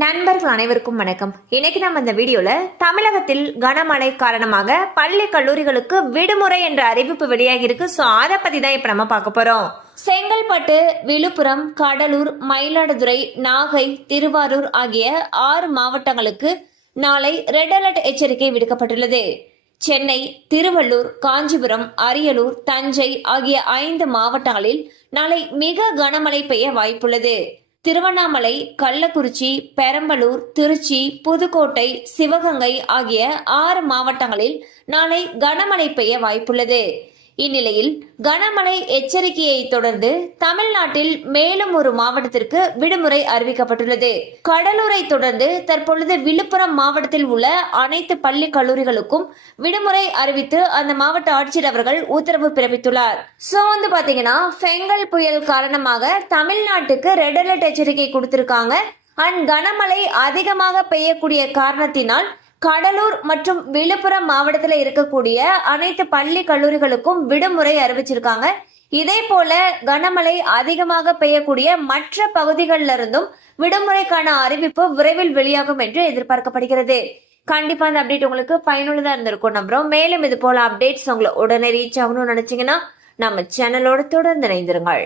நண்பர்கள் அனைவருக்கும் வணக்கம். இன்னைக்கு நம்ம இந்த வீடியோல தமிழகத்தில் கனமழை காரணமாக பள்ளி கல்லூரிகளுக்கு விடுமுறை என்ற அறிவிப்பு வெளியாகி இருக்கு. சோ அதை பத்தி தான் இப்ப நம்ம பார்க்க போறோம். செங்கல்பட்டு, விழுப்புரம், கடலூர், மயிலாடுதுறை, நாகை, திருவாரூர் ஆகிய 6 மாவட்டங்களுக்கு நாளை ரெட் அலர்ட் எச்சரிக்கை விடுக்கப்பட்டுள்ளது. சென்னை, திருவள்ளூர், காஞ்சிபுரம், அரியலூர், தஞ்சை ஆகிய 5 மாவட்டங்களில் நாளை மிக கனமழை பெய்ய வாய்ப்புள்ளது. திருவண்ணாமலை, கள்ளக்குறிச்சி, பெரம்பலூர், திருச்சி, புதுக்கோட்டை, சிவகங்கை ஆகிய 6 மாவட்டங்களில் நாளை கனமழை பெய்ய வாய்ப்புள்ளது. இந்நிலையில் கனமழை எச்சரிக்கையை தொடர்ந்து தமிழ்நாட்டில் மேலும் ஒரு மாவட்டத்திற்கு விடுமுறை அறிவிக்கப்பட்டுள்ளது. கடலூரை தொடர்ந்து தற்பொழுது விழுப்புரம் மாவட்டத்தில் உள்ள அனைத்து பள்ளி கல்லூரிகளுக்கும் விடுமுறை அறிவித்து அந்த மாவட்ட ஆட்சியர் அவர்கள் உத்தரவு பிறப்பித்துள்ளார். சோ பாத்தீங்கன்னா பெங்கல் புயல் காரணமாக தமிழ்நாட்டுக்கு ரெட் அலர்ட் எச்சரிக்கை கொடுத்திருக்காங்க. அண்ட் கனமழை அதிகமாக பெய்யக்கூடிய காரணத்தினால் கடலூர் மற்றும் விழுப்புரம் மாவட்டத்தில் இருக்கக்கூடிய அனைத்து பள்ளி கல்லூரிகளுக்கும் விடுமுறை அறிவிச்சிருக்காங்க. இதே போல கனமழை அதிகமாக பெய்யக்கூடிய மற்ற பகுதிகளில் இருந்தும் விடுமுறைக்கான அறிவிப்பு விரைவில் வெளியாகும் என்று எதிர்பார்க்கப்படுகிறது. கண்டிப்பா இந்த அப்டேட் உங்களுக்கு பயனுள்ளதா இருந்திருக்கும் நம்புறோம். மேலும் இது போல அப்டேட்ஸ் உங்களை உடனே ரீச் ஆகணும்னு நினைச்சீங்கன்னா நம்ம சேனலோட தொடர்ந்து இணைந்திருங்கள்.